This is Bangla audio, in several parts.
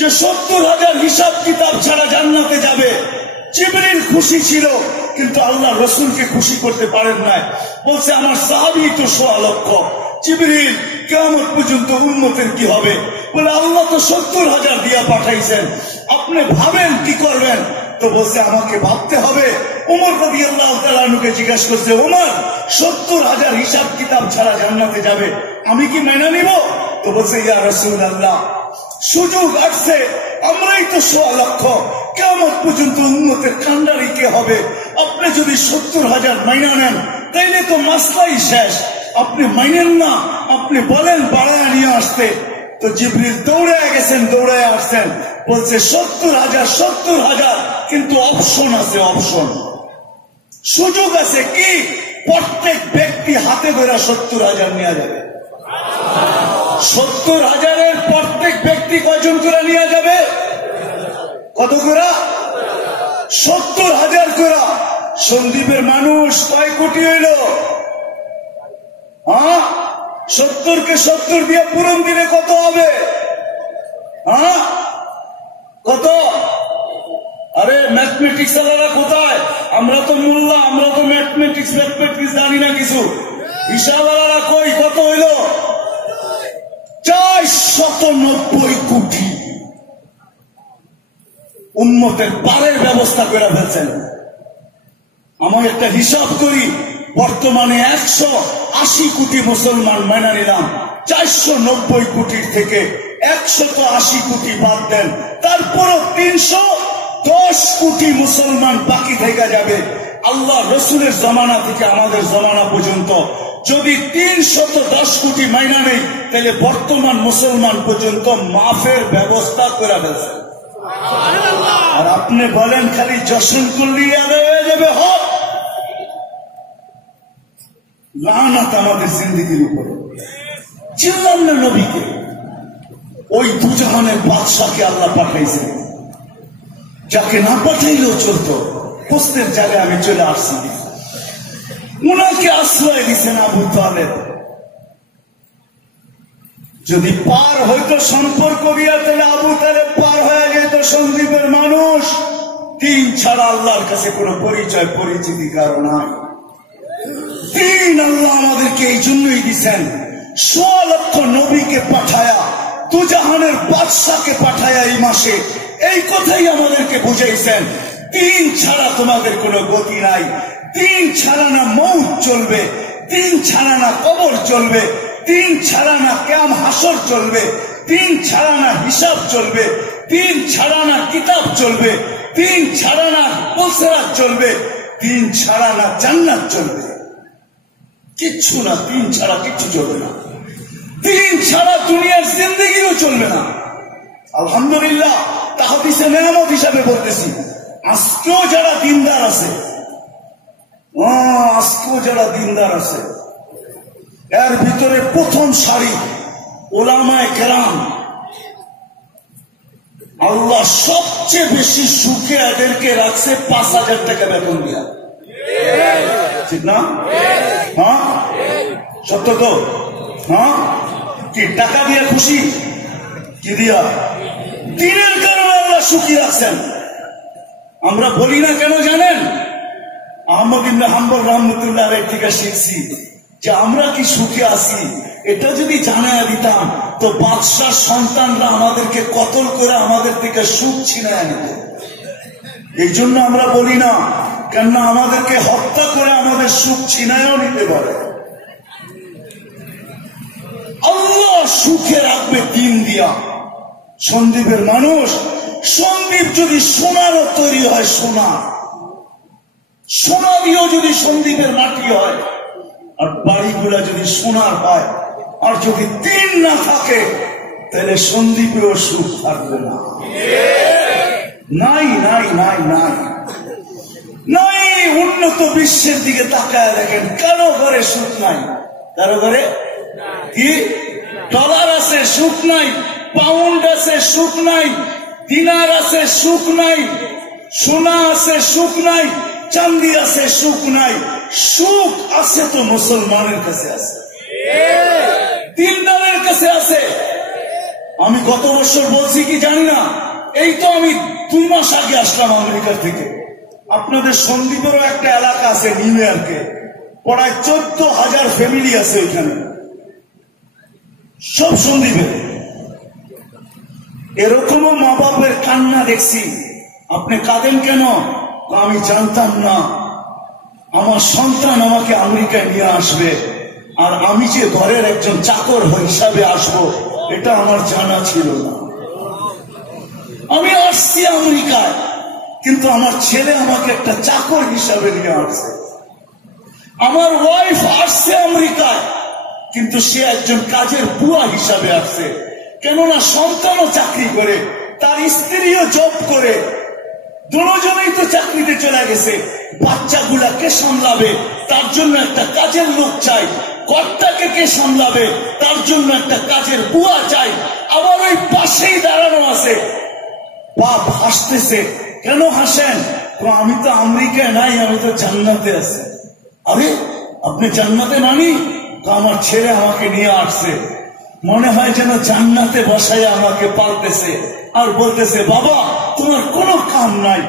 যে 70,000 হিসাব কিতাব ছাড়া জান্নাতে যাবে। জিবরিল খুশি ছিল, কিন্তু আল্লাহ রসুলকে খুশি করতে পারেন নাই। বলছে আমার সাহাবী তো 1.25 লক্ষ। জিবরিল কিয়ামত পর্যন্ত উম্মতের কি হবে? বলে আল্লাহ তো 70,000 দিয়া পাঠাইছেন, আপনি ভাবেন কি করবেন? তো বলছে আমাকে ভাবতে হবে। ওমর রাদিয়াল্লাহু তাআলা আনহুকে জিজ্ঞাসা করছে, ওমর 70,000 হিসাব কিতাব ছাড়া জান্নাতে যাবে, আমি কি মেনে নিব? তো বলছে ইয়া রাসূলুল্লাহ, সুযোগ আসছে, আমরাই তো 1.25 লক্ষ, কিয়ামত পর্যন্ত উম্মতের কান্ডারি কে হবে? আপনি যদি 70,000 মাইনা নেন তাইলে তো মাসলাই শেষ। আপনি মাইনেন না, আপনি বলেন বাড়ায় নিয়ে আসতে। তো জিবরিল দৌড়ায় গেছেন, দৌড়ায় আসছেন, বলছে 70,000, কিন্তু অপশন আছে, অপশন, সুযোগ আছে। কি? প্রত্যেক ব্যক্তি হাতে ধরে 70,000 নেওয়া যাবে। 70,000-এর প্রত্যেক ব্যক্তি কয়জন করে নেওয়া যাবে? কত করে? 70,000 করে। সন্দ্বীপের মানুষ কয় কোটি হইল? 70-কে 70 দিয়ে পূরণ দিলে কত হবে? কত? আরে ম্যাথমেটিক্স ওয়ালারা কোথায়? আমরা তো মোল্লা, আমরা তো ম্যাথমেটিক্স জানি না কিছু। হিসাব ওয়ালারা কই? কত হইল? 490 কোটি। উম্মতের পারের ব্যবস্থা করে ফেলছেন। আমার একটা হিসাব করি, বর্তমানে 180 কোটি মুসলমান মানা নিলাম, 490 কোটির থেকে 180 কোটি বাদ দেন, তারপরও 310 কোটি মুসলমান বাকি থেকে যাবে। আল্লাহ রসুলের জমানা থেকে আমাদের জমানা পর্যন্ত যদি 310 কোটি মাইনা নেই, তাহলে বর্তমান মুসলমান পর্যন্ত মাফের ব্যবস্থা করে ফেলছে। আর আপনি বলেন খালি যশন করলেই আদায় হয়ে যাবে। হোক লানাত আমাদের জিন্দেগির উপরে। চিনলাম না নবীকে, ওই দুজাহানের বাদশাকে আল্লাহ পাঠাইছেন, যাকে না পাঠাইলেও চলতো। প্রশ্নের জায়গায় আমি চলে আসছি। উনাকে আশ্রয় দিচ্ছেন আবু তালেব। যদি পার হইতো সম্পর্ক দিয়া, তাহলে আবু তালেব পার হয়ে যেত। সন্দ্বীপের মানুষ, দিন ছাড়া আল্লাহর কাছে কোনো পরিচয় পরিচিতি কারো নাই। দিন আল্লাহ আমাদেরকে এই জন্যই দিচ্ছেন। 1.25 লক্ষ নবীকে পাঠায়া, দুজাহানের বাদশাকে পাঠায়া এই মাসে এই কথাই আমাদেরকে বুঝাইছেন, দিন ছাড়া তোমাদের কোনো গতি নাই। দিন ছাড়া না মৌত চলবে, দিন ছাড়া না কবর চলবে, দিন ছাড়া না কিয়াম হাসর চলবে, দিন ছাড়া না হিসাব চলবে, দিন ছাড়া না কিতাব চলবে, দিন ছাড়া না পুলসিরাত চলবে, দিন ছাড়া না জান্নাত চলবে। কিচ্ছু না, দিন ছাড়া কিচ্ছু চলবে না। দিন ছাড়া দুনিয়ার জিন্দেগিও চলবে না। আলহামদুলিল্লাহ, তাহদিসে নেয়ামত হিসাবে বলতেছি, আজকেও যারা দিনদার আছে, আজকেও যারা দিনদার আছে, এর ভিতরে প্রথম সারি উলামায়ে কেরাম। আল্লাহ সবচেয়ে বেশি সুখে এদেরকে রাখছে 5,000 টাকা বেতন দিয়া। ঠিক না? সত্য তো? কি টাকা দিয়ে খুশি? কি দিয়া? দিনের কারণে আল্লাহ সুখী রাখছেন। আমরা বলি না কেন জানেন? আহমদ ইবনে হাম্বল রাহমাতুল্লাহ আলাইহি থেকে শিখছি যে আমরা কি সুখে আছি, এটা যদি জানায়া দিতাম তো বাদশার সন্তানরা আমাদেরকে কতল করে আমাদের থেকে সুখ ছিনায় নিত। এই জন্য আমরা বলি না, কেননা আমাদেরকে হত্যা করে আমাদের সুখ ছিনায়ও নিতে পারে। আল্লাহ সুখে রাখবে দিন দিয়া। সন্দ্বীপের মানুষ, সন্দ্বীপ যদি সোনারও তৈরি হয়, সোনা দিয়েও যদি সন্দ্বীপের মাটি হয়, আর বাড়িগুলা যদি সোনার হয়, আর যদি দিন না থাকে, তাহলে সন্দ্বীপেও সুখ থাকবে না। নাই নাই নাই নাই নাই। উন্নত বিশ্বের দিকে তাকায় দেখেন, কারো ঘরে সুখ নাই। কারো ঘরে কি? ডলার আছে, সুখ নাই। পাউন্ড আছে, সুখ নাই। দিনার আছে, সুখ নাই। সোনা আছে, সুখ নাই। চাঁদি আছে, সুখ নাই। সুখ আছে তো মুসলমানের কাছে আছে, দিনদারের কাছে আছে। আমি গত বছর বলছি কি জানি না, এই তো আমি 2 মাস আগে আসলাম আমেরিকা থেকে। আপনাদের সন্দ্বীপেরও একটা এলাকা আছে নিউ ইয়র্কে, প্রায় 14,000 ফ্যামিলি আছে ওইখানে, সব সন্দ্বীপে। এরকমও মা বাপের কান্না দেখছি। আপনি কাঁদেন কেন? আমি জানতাম না আমার সন্তান আমাকে আমেরিকায় নিয়ে আসবে, আর আমি যে ঘরের একজন চাকর হিসাবে আসবো এটা আমার জানা ছিল না। আমি আসছি আমেরিকায়, কিন্তু আমার ছেলে আমাকে একটা চাকর হিসাবে নিয়ে আসছে। আমার ওয়াইফ আসছে আমেরিকায়, কিন্তু সে একজন কাজের বুয়া হিসাবে আসছে। কেননা সন্তানও চাকরি করে, তার স্ত্রীও জব করে, দুজনেই তো চাকরিতে চলে গেছে। বাচ্চাগুলা কে সামলাবে? তার জন্য একটা কাজের লোক চাই। কর্তাকে কে সামলাবে? তার জন্য একটা কাজের বুয়া চাই। আবার ওই পাশেই দাঁড়ানো আছে। বাপ হাসতেছে। কেন হাসেন? আমি তো আমেরিকায় নাই, আমি তো জান্নাতে আছি। আরে আপনি জান্নাতে নানি? আমার ছেলে আমাকে নিয়ে আসছে। মনে হয় যেন জান্নাতে বসায় আমাকে পালতেছে আর বলতেছে, বাবা তোমার কোনো কাম নাই,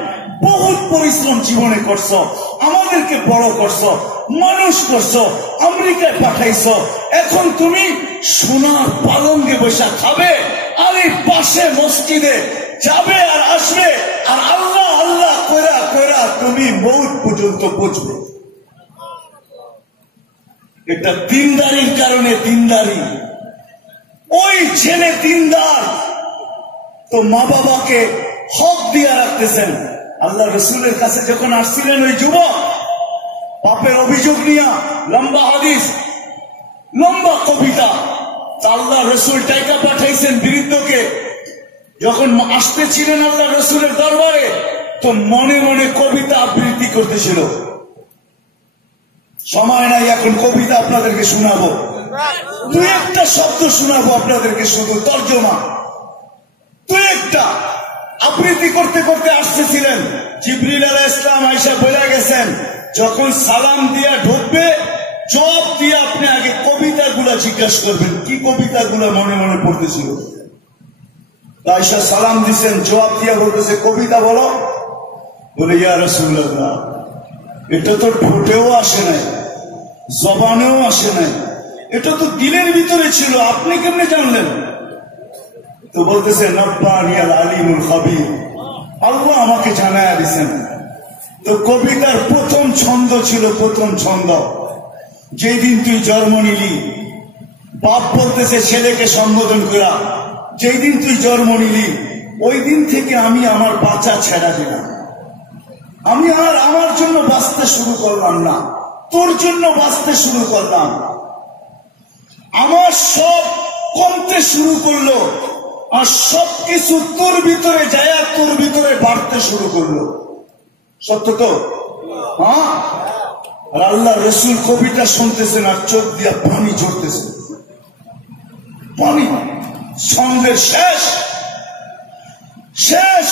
বহুত পরিশ্রম জীবনে করছো, আমাদেরকে বড় করছো, মানুষ করছো, আমেরিকায় পাঠাইছো, এখন তুমি সোনার পালঙ্গে বসে খাবে আর এই পাশে মসজিদে যাবে আর আসবে আর আল্লাহ আল্লাহ কইরা কইরা তুমি মৌত পর্যন্ত পৌঁছবে। এটা দিনদারির কারণে দিনদারি। ওই ছেলে দিনদার, তো মা বাবাকে হক দিয়ে রাখতেছেন। আল্লাহ রসুলের কাছে যখন আসছিলেন ওই যুবক, বাপের অভিযোগ নিয়ে লম্বা হাদিস, লম্বা কবিতা, আল্লাহ রসুল টাকা পাঠাইছেন বৃদ্ধকে। যখন আসতেছিলেন আল্লাহ রসুলের দরবারে, তো মনে মনে কবিতা আবৃত্তি করতেছিল। সময় নাই এখন কবিতা আপনাদেরকে শোনাবো, 2-1টা শব্দ শোনাবো আপনাদেরকে, শুধু তর্জমা 2-1টা। আবৃত্তি করতে করতে আসতেছিলেন, জিবরিল আলাইহিস সালাম আয়েশা বলে গেছেন, যখন সালাম দিয়া ঢুকবে জবাব দিয়ে আপনি আগে কবিতাগুলা জিজ্ঞাসা করবেন। কি কবিতাগুলা মনে মনে পড়তেছিল? আয়েশা সালাম দিচ্ছেন, জবাব দিয়া বলতেছে, কবিতা বলো। বলে, ইয়া রাসূলুল্লাহ, এটা তো ঠোঁটেও আসে নাই, জবানেও আসে নাই, এটা তো দিলের ভিতরে ছিল, আপনি কেমনে জানলেন? তো বলতেছে, নব্বানিয়াল আলিমুল খাবীর, আল্লাহ আমাকে জানায়া দিয়েছেন। তো কবিতার প্রথম ছন্দ ছিল, প্রথম ছন্দ, যেদিন তুই জন্ম নিলি। বাপ বলতেছে ছেলেকে সম্বোধন করা, যেদিন তুই জন্ম নিলি ওই দিন থেকে আমি আমার বাচ্চা ছেড়া দিলাম। আমি আর আমার জন্য বাঁচতে শুরু করলাম না, তোর জন্য বাঁচতে শুরু করলাম। আমার সব কমতে শুরু করলো আর সবকিছু তোর ভিতরে যায়, তোর ভিতরে বাড়তে শুরু করলো। সত্য তো? হ্যাঁ। আর আল্লাহ রসুল কবিতা শুনতেছেন আর চোখ দিয়া পানি ঝরতেছে, পানি। ছন্দের শেষ শেষ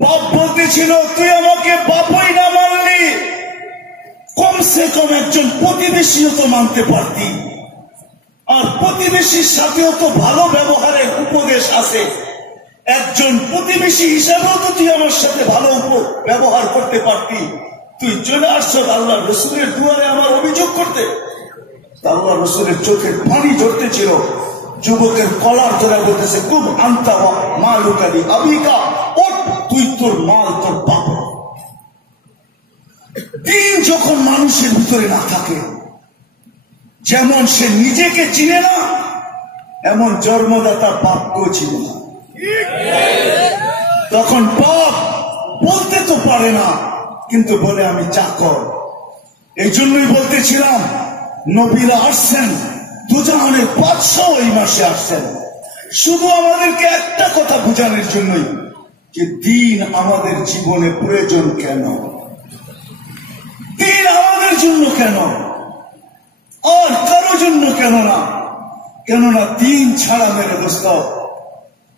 বাপ বলতেছিল, তুই আমাকে বাপই না মানলি, কমসে কম একজন প্রতিবেশীও তো মানতে পারতি, আর প্রতিবেশীর সাথেও তো ভালো ব্যবহারের উপদেশ আছে। একজন প্রতিবেশী হিসাবেও তো তুই আমার সাথে ভালো ব্যবহার করতে পারতি। তুই চলে আসছো আল্লাহ রসুলের দুয়ারে আমার অভিযোগ করতে। আল্লাহ রসুলের চোখের পানি ঝরতেছিল। যুবকের কলার ধরে বলতেছে, খুব আন্তা মা লুকালি আবিকা, ওঠ, তুই তোর মাল তোর বাপ। দিন যখন মানুষের ভিতরে না থাকে, যেমন সে নিজেকে চিনে না, এমন জন্মদাতা বাপকেও চিনে না। তখন বাপ বলতে তো পারে না, কিন্তু বলে আমি চাকর। এই জন্যই বলতেছিলাম, নবীরা আসছেন, দুজাহানের বাদশাহ এই মাসে আসছেন, শুধু আমাদেরকে একটা কথা বোঝানোর জন্যই, যে দিন আমাদের জীবনে প্রয়োজন কেন, দিন আমাদের জন্য কেন, আর কারো জন্য কেন না। কেননা দিন ছাড়া মেরে দোস্ত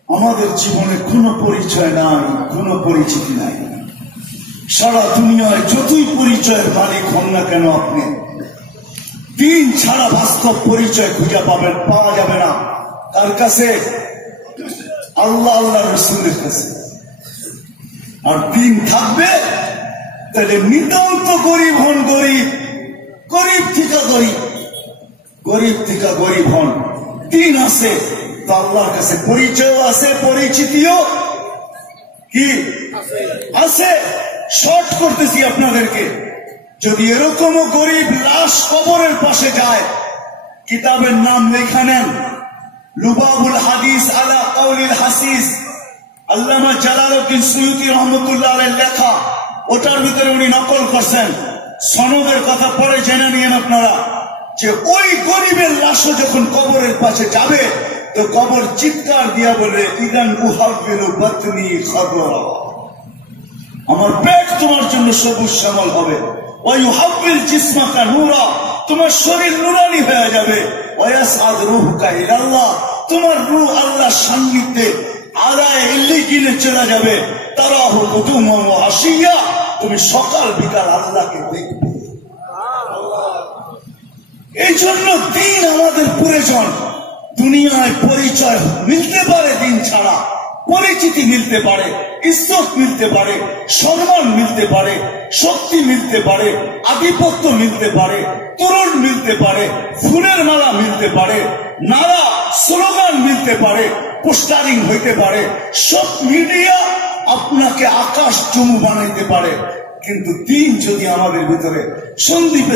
আমাদের জীবনে কোনো পরিচয় নাই, কোনো পরিচিতি নাই। সারা দুনিয়ায় যতই পরিচয়ের মালিক হন না কেন আপনি, দিন ছাড়া বাস্তব পরিচয় খুঁজে পাওয়া যাবে না। কার কাছে? আল্লাহ আল্লাহ রসুলের কাছে। আর দিন থাকবে তাহলে নিতান্ত গরিব হন, গরিব, গরিব থেকে গরিব, গরিব থেকে গরিব হন। দিন আছে তো আল্লাহর কাছে পরিচয় আছে, পরিচিতিও কি আছে। শর্ট করতেছি আপনাদেরকে, যদি এরকমও গরিব লাশ কবরের পাশে যায়, কিতাবের নাম লেখা নেন, লুবাবুল হাদিস আলা কাউলিল হাসিস, আল্লামা জালালউদ্দিন সুয়ুতী রহমতুল্লাহ আলাইহির লেখা। ওটার ভিতরে উনি নকল করছেন, সনদের কথা পরে জেনে নিয়েন আপনারা, যে ওই গরিবের লাশও যখন কবরের পাশে যাবে তো কবর চিৎকার দিয়া বলে, ইদান উহাব্বিলু বাতনি খাদরা, আমার পেট তোমার জন্য সবুজ শ্যামল হবে। ওয়ায়ুহাব্বিল জিসমাকা নূরা, তোমার শরীর নুরানি হয়ে যাবে। ওয়ায়াসআদ রূহুকা ইলাল্লাহ, তোমার রূহ আল্লাহর সান্নিধ্যে আলায়ে ইল্লিয়িনে চলে যাবে। তারাহু গুদুমান ওয়া আশিয়া, তুমি সকাল বিকাল আল্লাহকে দেখবে। এই জন্য দিন আমাদের প্রয়োজন। দুনিয়ায় পরিচয় মিলতে পারে দিন ছাড়া, পরিচিতি মিলতে পারে, ইজ্জত মিলতে পারে, সম্মান মিলতে পারে, শক্তি মিলতে পারে, আধিপত্য মিলতে পারে, তরুণ মিলতে পারে, ফুলের মালা মিলতে পারে, নারা স্লোগান মিলতে পারে, পোস্টারিং হইতে পারে। সব মিডিয়া আপনাকে আকাশ চুমু বানাইতে পারে, কিন্তু দিন যদি আমাদের ভিতরে সন্দীপের